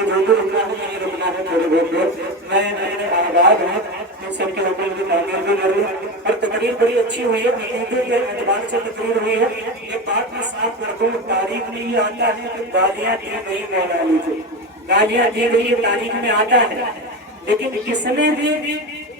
मुझे जो भी रुकना है यही रुकना है थोड़ी बहुत देर। मैं नए आबाद हूँ, इन सबके ऊपर की तामीर भी करूँ। और तकरीर बड़ी अच्छी हुई है, नतीजे के एतबार से तकरीर हुई है। ये बात मैं साफ कर दूँ, तारीख में ये आता है कि गालियाँ दी गई मौलाना को, गालियाँ दी गई ये तारीख में आता है, लेकिन किसने दी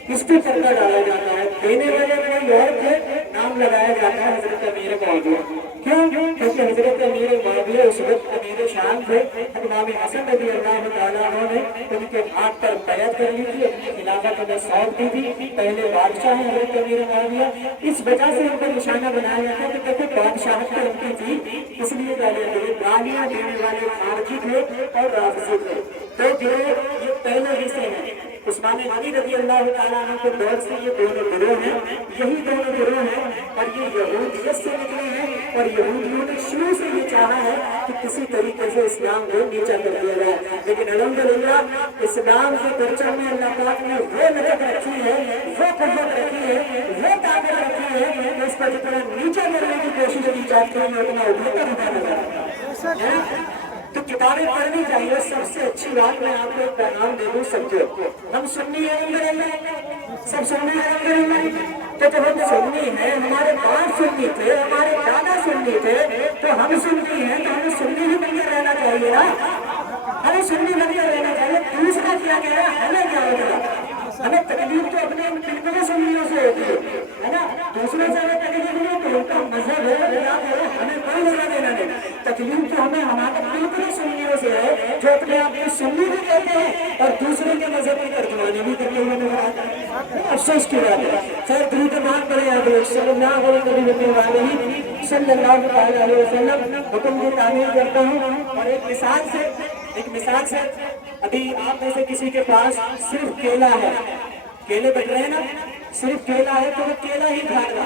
किसको पर्दा डाला जाता है, देने वाले कोई और थे, नाम लगाया जाता है हजरत अमीर मुआविया। क्यों? क्योंकि हजरत अमीर मुआविया उस वक्त अमीर शाम थे। इमाम हसन रज़ी अल्लाह तआला अन्हु ने उनके हाथ पर बैत कर ली थी, अपनी खिलाफत में सौंप दी थी, पहले बादशाह है हजरत अमीर मुआविया। इस वजह से उनको निशाना बनाया जाता है कि देखो बादशाहत तो उनकी थी, इसलिए गालियाँ देने वाले खारजी थे और राफ़िज़ी थे। तो जो ये पहले हिस्से हैं उस्मान गनी रज़ी अल्लाह तआला अन्हु के दौर से ये दोनों गिरोह हैं, यही दोनों गिरोह हैं और ये यहूदियत से निकले हैं। और यहूदियों ने शुरू से ये चाहा है कि किसी तरीके से इस्लाम को नीचा कर दिया जाए, लेकिन अल्हम्दुलिल्लाह इस्लाम के परचम में अल्लाह पाक ने वो लचक रखी है, वो कुव्वत रखी है, वो ताकत रखी है कि इसको जितना नीचा करने की कोशिश की जाती है उतना उठकर उठाया जाता है। तो किताबें पढ़नी चाहिए। सबसे अच्छी बात मैं आपको एक पैगाम दे दूं, समझो हम सुन्नी हैं, सब सुन्नी हैं। तो जब हम सुन्नी हैं, हमारे बाप सुन्नी थे, हमारे दादा सुन्नी थे, तो हम सुन्नी हैं तो हमें सुन्नी ही बनकर रहना चाहिए ना, हमें सुन्नी बनकर रहना चाहिए। दूसरा क्या कह रहा है, हमें क्या होगा, हमें तकलीफ तो अपने बिल्कुल सुन्नियों से होती है ना, दूसरों से हमें तकलीफ नहीं होती, उनका मजहब है, हमें कोई लेना देना नहीं। तकलीफ तो हमें हमारे बिल्कुल सुन्नियों से है जो अपने आप को सुन्नी भी कहते हैं और दूसरे के मजहब की तर्जुमानी भी करते हुए नजर आते हैं। अफसोस की बात है। खैर दुरूद पाक पढ़े आप लोग सल्लल्लाहु अलैहि वसल्लम। हुक्म की तामीर करता हूँ और एक मिसाल से अभी आप में से किसी के पास सिर्फ केला है, केले बच रहे हैं ना, सिर्फ केला है तो वो केला ही खाएगा,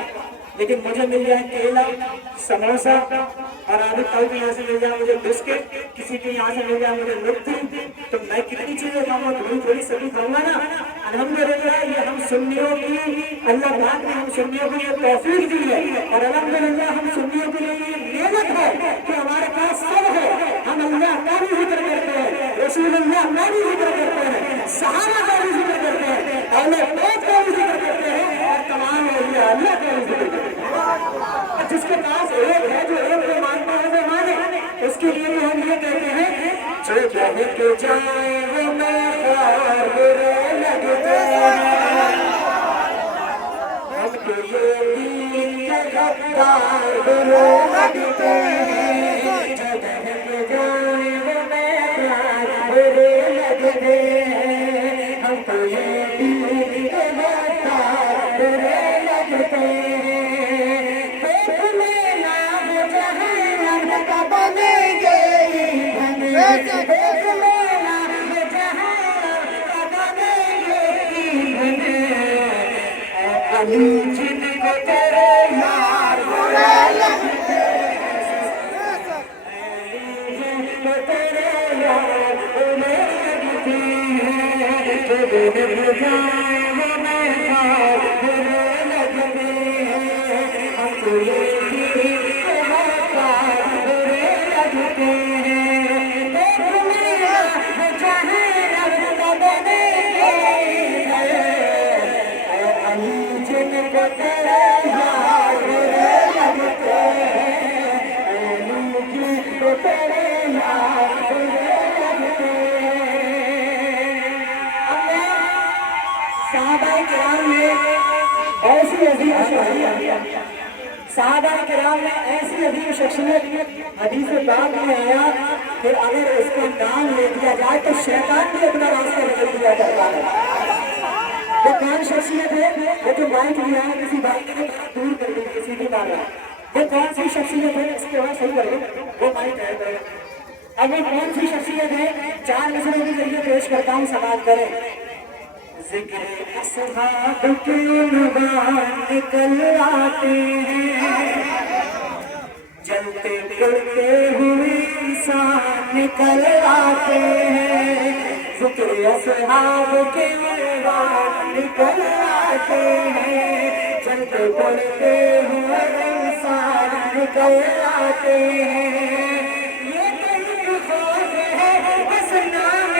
लेकिन मुझे मिल जाए केला, समोसा और आधे कल के यहाँ से मिल जाए मुझे बिस्किट, किसी के यहाँ से मिल जाए मुझे लुत्ती, तो मैं कितनी चीजें खाऊंगा, थोड़ी थोड़ी सभी खाऊंगा ना। अल्हम्दुलिल्लाह ये हम सुन्नियों की, अल्लाह पाक ने हम सुन्नियों को ये तौफीक दी है और अल्हम्दुलिल्लाह हम सुन्नियों के लिए ये नेमत है कि हमारे पास सब है। हम अल्लाह का भी जिक्र करते हैं, रसूलुल्लाह का भी जिक्र करते हैं, सहाबा का भी जिक्र करते हैं, अहले बैत का भी जिक्र करते हैं और तमाम औलिया अल्लाह का भी जिक्र करते हैं। जिसके पास एक है, जो एक को मानता है वो माने, उसके लिए हम ये कहते हैं जो बहक जाए वो मैं बुरे लगते हैं, हमको ये दीन के गद्दार बुरे लगते हैं, जो बहक जाए वो मैं बुरे लगते हैं, हमको ये दीन के गद्दार बुरे लगते हैं। जिनको तेरे यार बुरे लगते हैं, जिनको तेरे यार बुरे लगते हैं, जो बिन जाए वो बेकार बुरे लगते हैं, हमको ये बेकार बुरे लगते हैं। जिनको तेरे यार बुरे लगते हैं, जिनको तेरे यार बुरे लगते हैं। सहाबाए किराम ने ऐसी अजीम शख्सियत, सहाबाए किराम ने ऐसी अजीम शख्सियत, हदीस पाक में आया फिर अगर उसका नाम ले दिया जाए तो शैतान भी अपना रास्ता बदल दिया जाता है। वो कौन शख्सियत है? वो जो माइक लिया है किसी बात को दूर कर दी किसी की मारा, वो कौन सी शख्सियत है? इसके बाद सही कर दो, वो माइक है। अब वो कौन सी शख्सियत है? 4 नजरों के जरिए पेश करता हूँ, समाप्त करें। जिक्र असहाब के उन्वान निकल आते हैं, चलते फिरते हुए इंसान निकल आते हैं, जिक्र असहाब के उन्वान निकल आते हैं, चलते फिरते हुए इंसान निकल आते हैं। ये कहीं खोज है बस नाम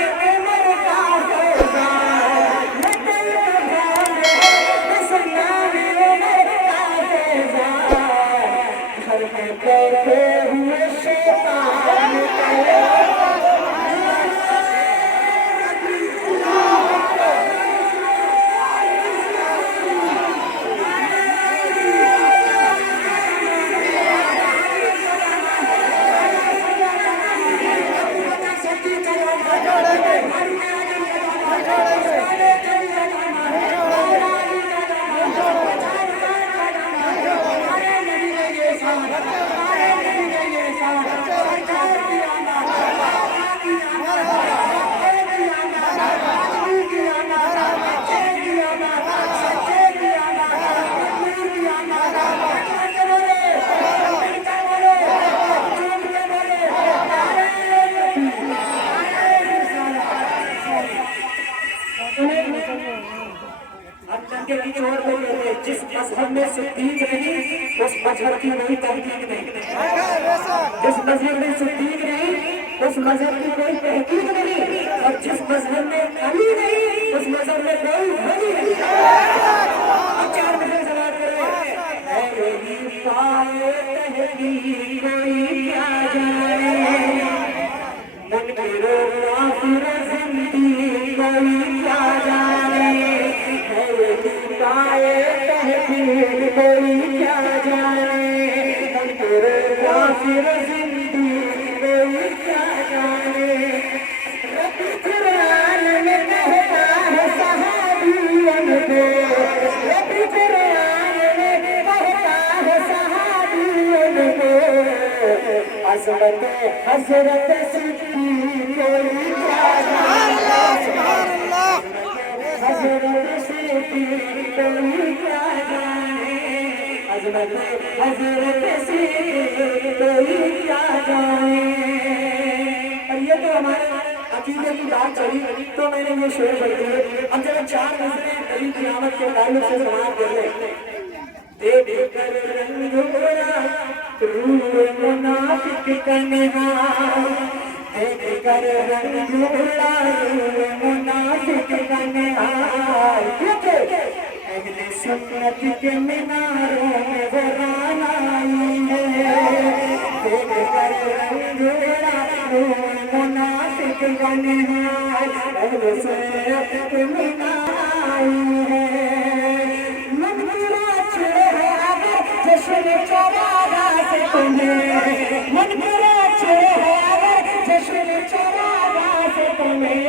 जिस मजहब में सिद्दीक नहीं उस मजहब की कोई तहकीक नहीं, जिस मजहब में सिद्दीक नहीं उस मजहब की कोई तहकीक नहीं, और जिस मजहब में अली नहीं उस मजहब में कोई वली नहीं। चार मजहब सवाल करें, हज़रत सिद्दीक़ हज़रत सिद्दीक़ हज़रत सिद्दीक़ और ये तो हमारे अकीदे की बात चली तो मैंने ये शेर पढ़ दिए। अब जरा चार नजरें कभी क़यामत के ताल्लुक से समाप्त कर ले। देख कर रंग गोरा रूह मुनाफिक का निहार, देख कर रंग गोरा रूह मुनाफिक का निहार, अहले सुन्नत के मीनारों में बरान आई है। देख कर रंग गोरा रूह मुनाफिक का निहार, अहले सुन्नत के मीनार आई है। जश्न चौराहा से तुम्हें मन मेरा चेहरा, जश्न चौराहा से तुम्हें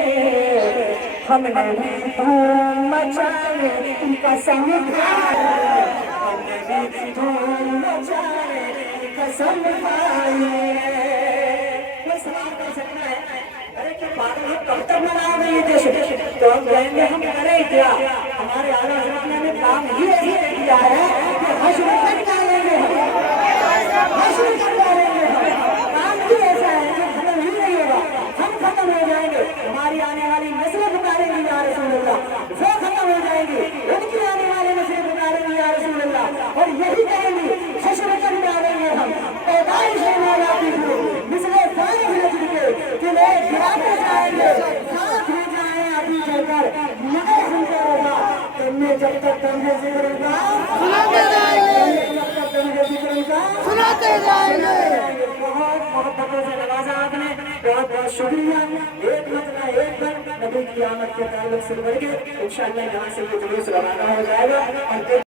हम नहीं धूम मचाए कसम खाए, हम नहीं धूम मचाए कसम खाए। कोई सवाल कर सकता है, अरे क्या बात है, कब तक मनाओगे ये जश्न? तो हम कहेंगे हम करें क्या, हमारे आला हज़रत ने काम ही ऐसे किया है कि हश्र तक डालेंगे हम, हश्र तक डालेंगे हम। काम ही ऐसा है कि खत्म ही नहीं होगा, हम खत्म हो जाएंगे, हमारी आने वाली नस्लें पुकारेंगी या रसूल अल्लाह, वो खत्म हो जाएंगी, उनकी आने वाली नस्लें पुकारेंगी या रसूल अल्लाह, और यही कहेंगी हश्र तक डालेंगे हम। पैदाइश है मौला की रूह मिसले फारिग नजर के कि लोग गिराते जाएंगे, साथ हो जाए अभी चलकर मगर सुनते होगा तुमने जब तक तुमने जिक्र का सुनाते जाएंगे, जब तक तुमने जिक्र का सुनाते जाएंगे। बहुत मोहब्बतों से नवाजा आपने, बहुत बहुत शुक्रिया। एक मसला एक बार नबी की आमद के ताल्लुक से बढ़ के इंशाअल्लाह यहाँ से ये जुलूस रवाना हो जाएगा।